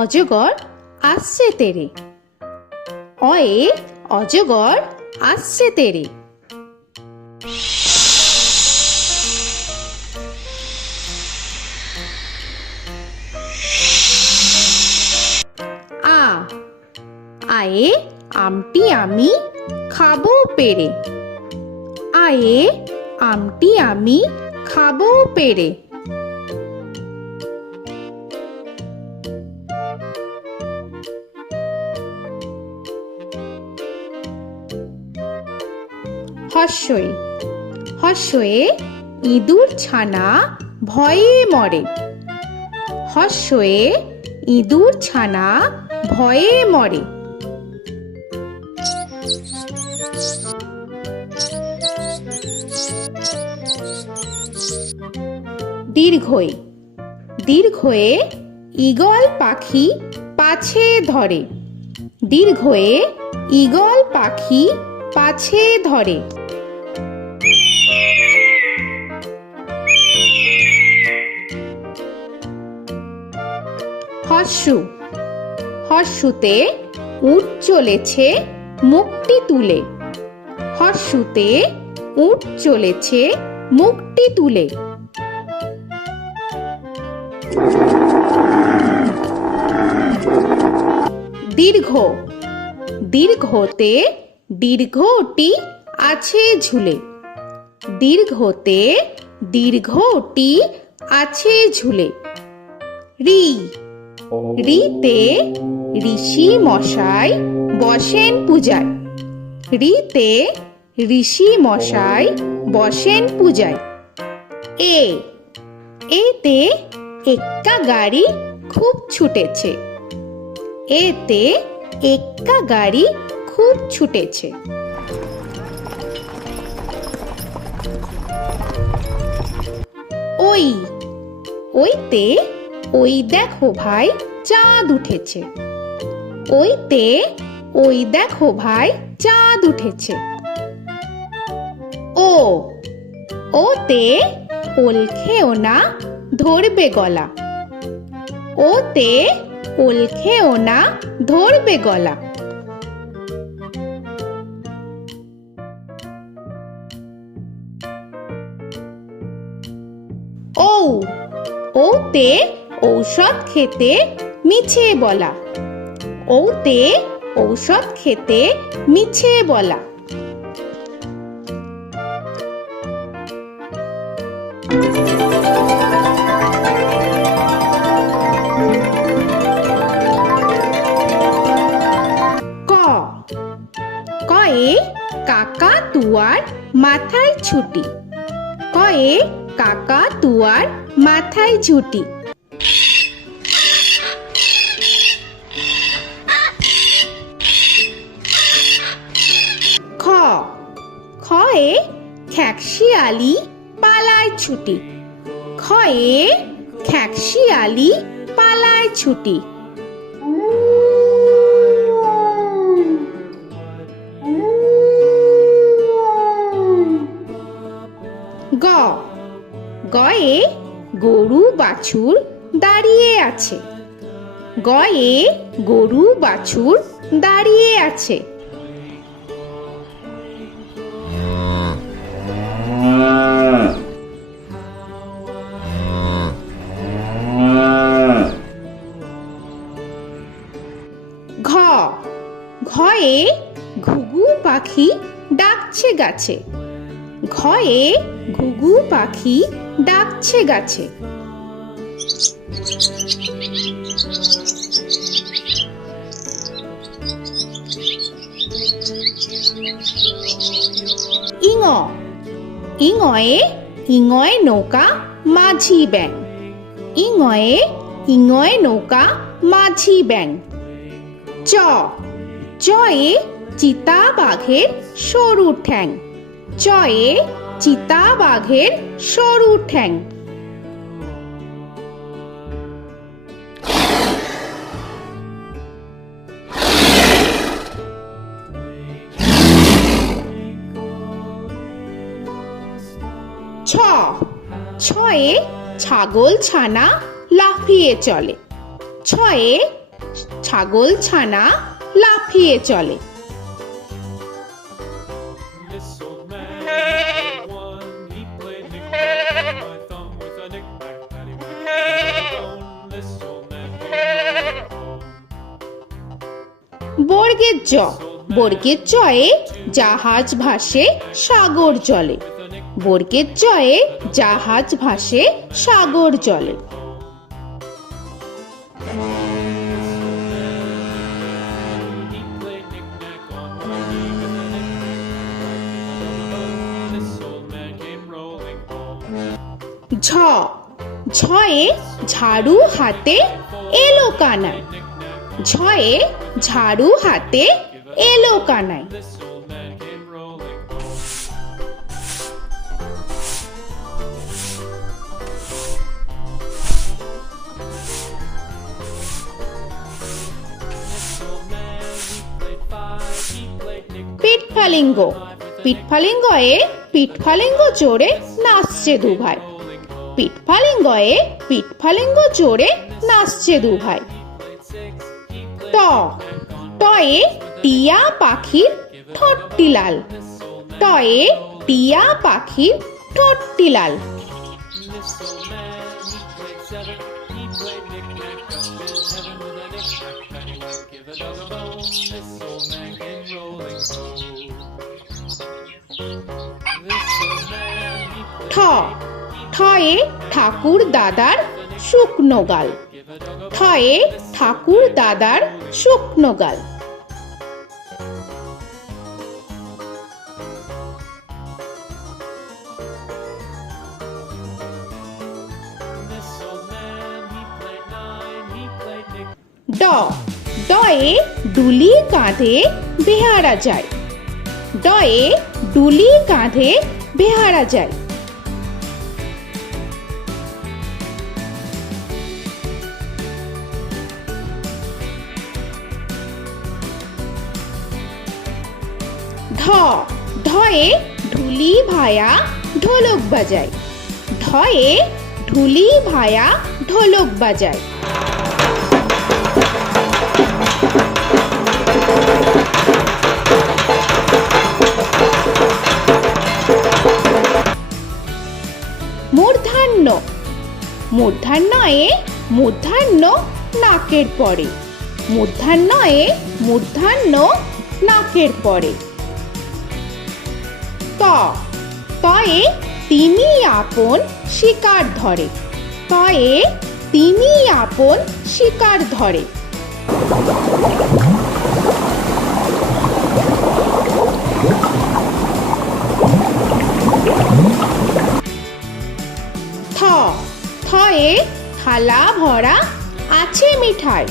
অজগর আসছে তেরে। অয়ে অজগর আসছে তেরে। আ আয়ে আমটি আমি খাবো পেরে। আয়ে আমটি আমি খাবো পেরে। হর্ষই হর্ষয়ে ইঁদুর ছানা ভয়ে মরে। হর্ষয়ে ইঁদুর ছানা ভয়ে মরে। দীর্ঘই দীর্ঘয়ে ঈগল পাখি পাছে ধরে। দীর্ঘয়ে ঈগল পাখি পাছে ধরে। হর্ষু হর্ষুতে উট চলেছে মুখটি তুলে। হর্ষুতে উট চলেছে মুখটি তুলে। দীর্ঘ দীর্ঘতে দীর্ঘটি আছে ঝুলে। দীর্ঘতে দীর্ঘটি আছে ঝুলে। রি রিতে ঋষি মশাই বসেন পূজায়। রিতে ঋষি মশাই বসেন পূজায়। এ এতে এক্কা গাড়ি খুব ছুটেছে। এতে এক্কা গাড়ি খুব ছুটেছে। ওই ওইতে ওই দেখো ভাই চাঁদ উঠেছে। ওইতে ওই দেখো ভাই চাঁদ উঠেছে। ও ওতে ওল খেও না ধরবে গলা। ওতে ওল খেও না ধরবে গলা। ঔ ওতে ঔষধ খেতে মিছে বলা। ওতে ঔষধ খেতে মিছে বলা। ক কয়ে কাকা তুয়ার মাথায় ছুটি। কয়ে কাকা তুয়ার মাথায় ঝুটি। খ খয়ে খ্যাকশিয়ালি পালায় ছুটি। খয়ে খ্যাকশিয়ালি পালায় ছুটি। গ গয়ে গরু বাছুর দাঁড়িয়ে আছে। গয়ে গরু বাছুর দাঁড়িয়ে আছে। ঘ ঘয়ে ঘুঘু পাখি ডাকছে গাছে। ঘয়ে ঘুঘু পাখি ডাকছে গাছে। ইঙ ইঙয়ে ইঙয় নৌকা মাঝি ব্যাং। ইঙয়ে ইঙয় নৌকা মাঝি ব্যাং। চ চয়ে চিতা বাঘের সরু ঠ্যাং। চয়ে চিতা বাঘের সরু ঠ্যাং। ছ ছয়ে ছাগল ছানা লাফিয়ে চলে। ছয়ে ছাগল ছানা লাফিয়ে চলে। This old man had one. He played knick-knack on my thumb with a knick-knack, paddywhack, this old man came home. বর্গের জ, বর্গের জয়ে জাহাজ ভাসে সাগর জলে। বর্গের জয়ে জাহাজ ভাসে সাগর জলে। He played knick-knack on my knee with a knick-knack, this old man came rolling home. ঝ, ঝয়ে ঝাড়ু হাতে এলো কানাই। ঝয়ে ঝাড়ু হাতে এলো Kanai. This old man came rolling home. This old man, he played five. He played knick-knack. পিঠফালিঙ্গ, পিঠফালিঙ্গয়ে পিঠফালিঙ্গ চড়ে নাচছে দুভাই। পিঠফালিঙ্গয়ে পিঠফালিঙ্গ চড়ে নাচছে দুভাই। ট, টয়ে টিয়া পাখির ঠোঁটটি লাল। টয়ে টিয়া পাখির ঠোঁটটি লাল। This old man, he played seven. He played knick-knack up in heaven with a knick-knack, paddywhack, give a dog a bone. This old man came rolling home. This old man, he ঠ, ঠয়ে ঠাকুর দাদার শুকনো গাল। ঠয়ে ঠাকুর দাদার শুকনো গাল। This old man, he played nine. He played knick. ড, ডয়ে ডুলি কাঁধে বেহারা যায়। ডয়ে ডুলি কাঁধে বেহারা যায়। ঢ, ঢয়ে ঢুলি ভায়া ঢোলক বাজায়। ঢয়ে ঢুলি ভায়া ঢোলক বাজায়। মূর্ধন্য, মূর্ধন্যয়ে মূর্ধন্য নাকের পরে। মূর্ধন্যয়ে মূর্ধন্য নাকের পরে। ত, তয়ে তিনি আপন শিকার ধরে। তয়ে তিনি আপন শিকার ধরে। থ, থয়ে থালা ভরা আছে মিঠাই।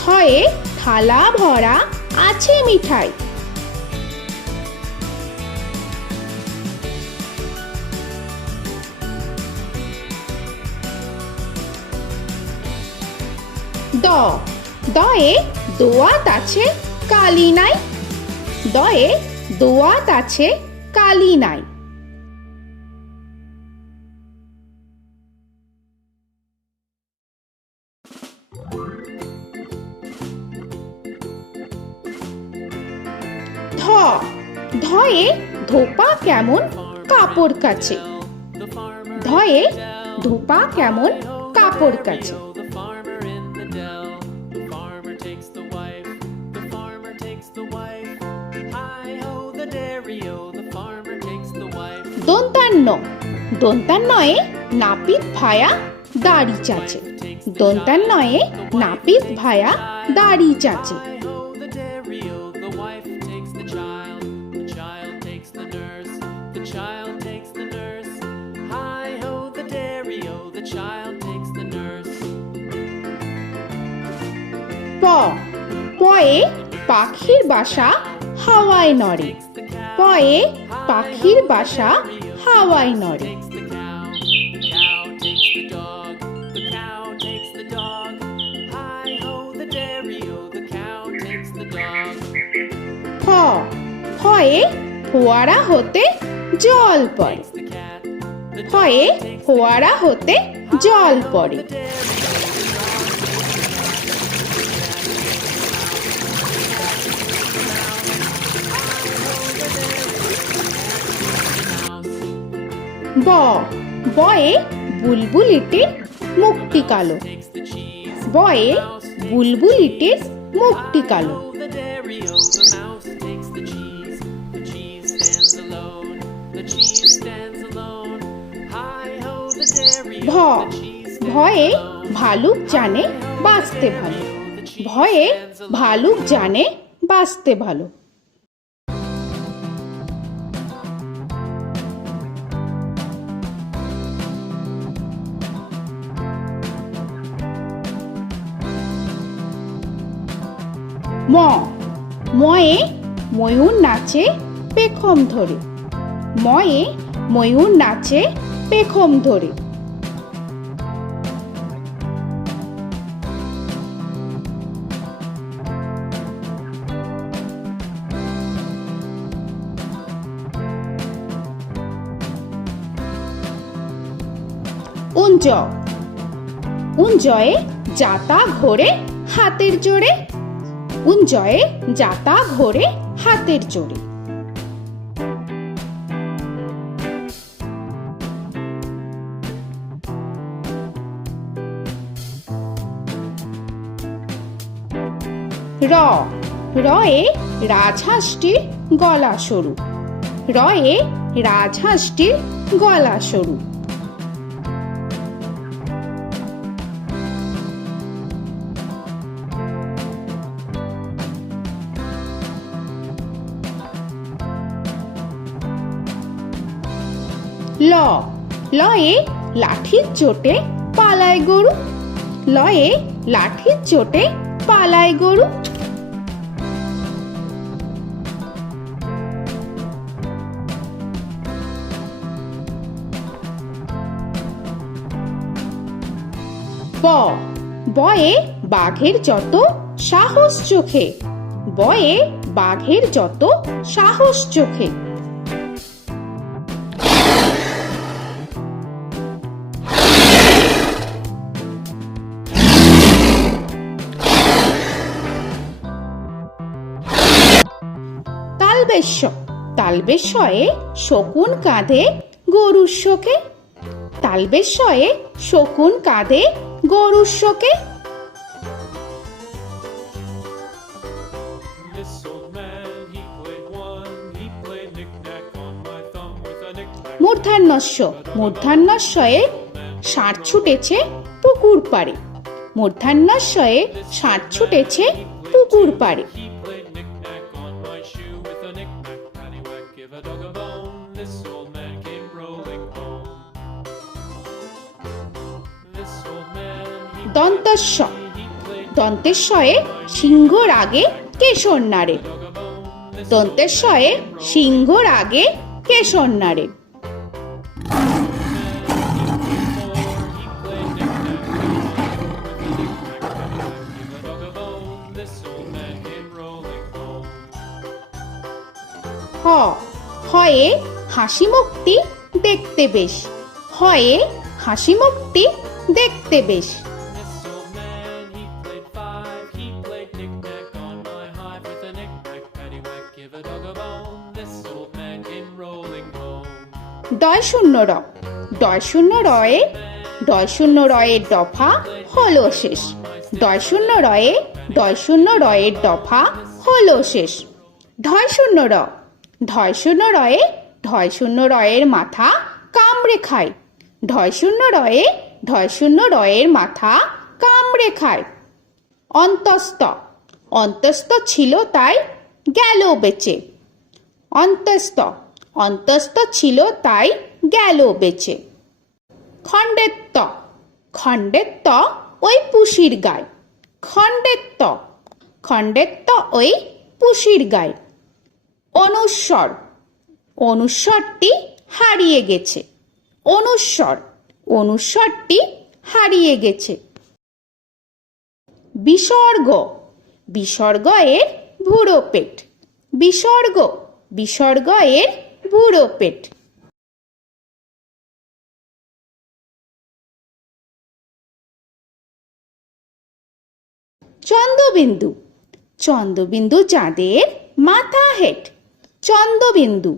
থয়ে থালা ভরা আছে মিঠাই। দ, দয়ে দোয়াত আছে কালি নাই। দয়ে দোয়াত আছে কালি নাই। ধ, ধয়ে ধোপা কেমন কাপড় কাচে। ধয়ে ধোপা কেমন কাপড় কাচে। The farmer in the dell. The farmer takes the wife. The farmer takes the wife. Hi ho, the dairy-o. The farmer takes the wife. দন্তান্ন, দন্তান্নয়ে নাপিত ভায়া দাড়ি চাচে। দন্তান্নয়ে নাপিত ভায়া দাড়ি চাচে। Hi ho, the dairy-o. The wife takes the child. The child takes the nurse. The child takes the nurse. Hi ho, the dairy-o. The child takes the nurse. প, পয়ে পাখির বাসা হাওয়ায় নড়ে। পয়ে পাখির বাসা হাওয়ায় নড়ে। Takes the cow. The cow takes the dog. The cow takes the dog. Hi ho, the dairy-o. The cow takes the dog. ফ, ফয়ে ফোয়ারা হতে জল পড়ে। The cat. The ফয়ে ফোয়ারা হতে জল পড়ে। dairy-o. The dog takes the cat. ব বয়ে বুলবুলিটির মুখটি কালো। Takes the cheese. বয়ে বুলবুলিটির মুখটি কালো। The dairy-o, the mouse takes the cheese. The cheese stands alone. The cheese stands alone. Hi-ho, the dairy-o, ভ the cheese stands ভয়ে alone. ভালুক জানে বাঁচতে ভালো। The cheese ভয়ে stands alone. ভালুক জানে বাঁচতে ভালো। ম ময়ে ময়ূর নাচে পেখম ধরে। ময়ে ময়ূর নাচে পেখম ধরে। উঞ্জ উঞ্জয়ে যাতা ঘোরে হাতের জোরে। উঞ্জয়ে যাতা ঘোরে হাতের জোরে। র রয়ে রাজহাঁসটির গলা সরু। রয়ে রাজহাঁসটির গলা সরু। ল লয়ে লাঠির চোটে পালায় গরু। লয়ে লাঠির চোটে পালায় গরু। ব বয়ে বাঘের যত সাহস চোখে। বয়ে বাঘের যত সাহস চোখে। তালবেশ্য তালবেশ্যয়ে শকুন কাঁধে গরুর শোকে। তালবেশ্যয়ে শকুন কাঁধে গরুর শোকে। This old man, he played one. He played knick-knack on my thumb with a knick-knack. মূর্ধন্যস্য মূর্ধন্যস্বয়ে ষাঁড় ছুটেছে পুকুর পাড়ে। মূর্ধন্যস্বয়ে ষাঁড় ছুটেছে পুকুর পাড়ে। He played knick-knack on my shoe with a knick-knack, paddywhack, give a dog a bone. This old man came rolling home. This old man, he দন্তস্ব played দন্তেশ্বয়ে সিংহর আগে কেশর নাড়ে। dog a bone. This দন্তেশ্বয়ে সিংহর আগে কেশর নাড়ে। হ হয়ে হাসি মুখটি দেখতে বেশ। হয়ে হাসি মুখটি দেখতে বেশ। This old man, he played five. He played knick-knack on my hive with a knick-knack, paddywhack, give a dog a bone. This old man came rolling home. ডয় শূন্য র ডয় শূন্য রয়ে ডয় শূন্য রয়ের দফা হলো শেষ। ডয় শূন্য রয়ে ডয় শূন্য রয়ের দফা হলো শেষ। ঢয় শূন্য র ঢয় শূন্য রয়ে ঢয় শূন্য রয়ের মাথা কামড়ে খায়। ঢয় শূন্য রয়ে ঢয় শূন্য রয়ের মাথা কামড়ে খায়। অন্তস্থ অন্তস্থ ছিল তাই গেল বেঁচে। অন্তস্থ অন্তস্থ ছিল তাই গেল বেঁচে। খণ্ডেত্ব খণ্ডেত্ব ওই পুষির গায়। খণ্ডেত্ব খণ্ডেত্ব ওই পুষির গায়। অনুস্বর অনুস্বরটি হারিয়ে গেছে। অনুস্বর অনুস্বরটি হারিয়ে গেছে। বিসর্গ বিসর্গ এর ভুরো পেট। বিসর্গ বিসর্গ এর ভুরো পেট। চন্দ্রবিন্দু চন্দ্রবিন্দু চাঁদের মাথা হেট। চন্দ্রবিন্দু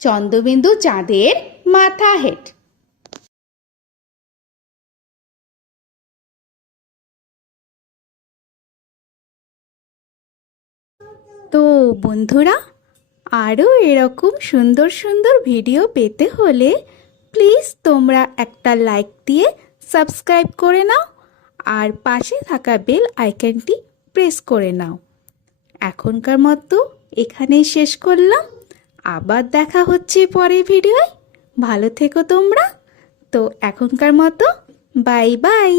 চন্দ্রবিন্দু চাঁদের মাথা হেড। তো বন্ধুরা, আরও এরকম সুন্দর সুন্দর ভিডিও পেতে হলে প্লিজ তোমরা একটা লাইক দিয়ে সাবস্ক্রাইব করে নাও আর পাশে থাকা বেল আইকনটি প্রেস করে নাও। এখনকার মতো এখানেই শেষ করলাম, আবার দেখা হচ্ছে পরের ভিডিওয়। ভালো থেকো তোমরা। তো এখনকার মতো বাই বাই।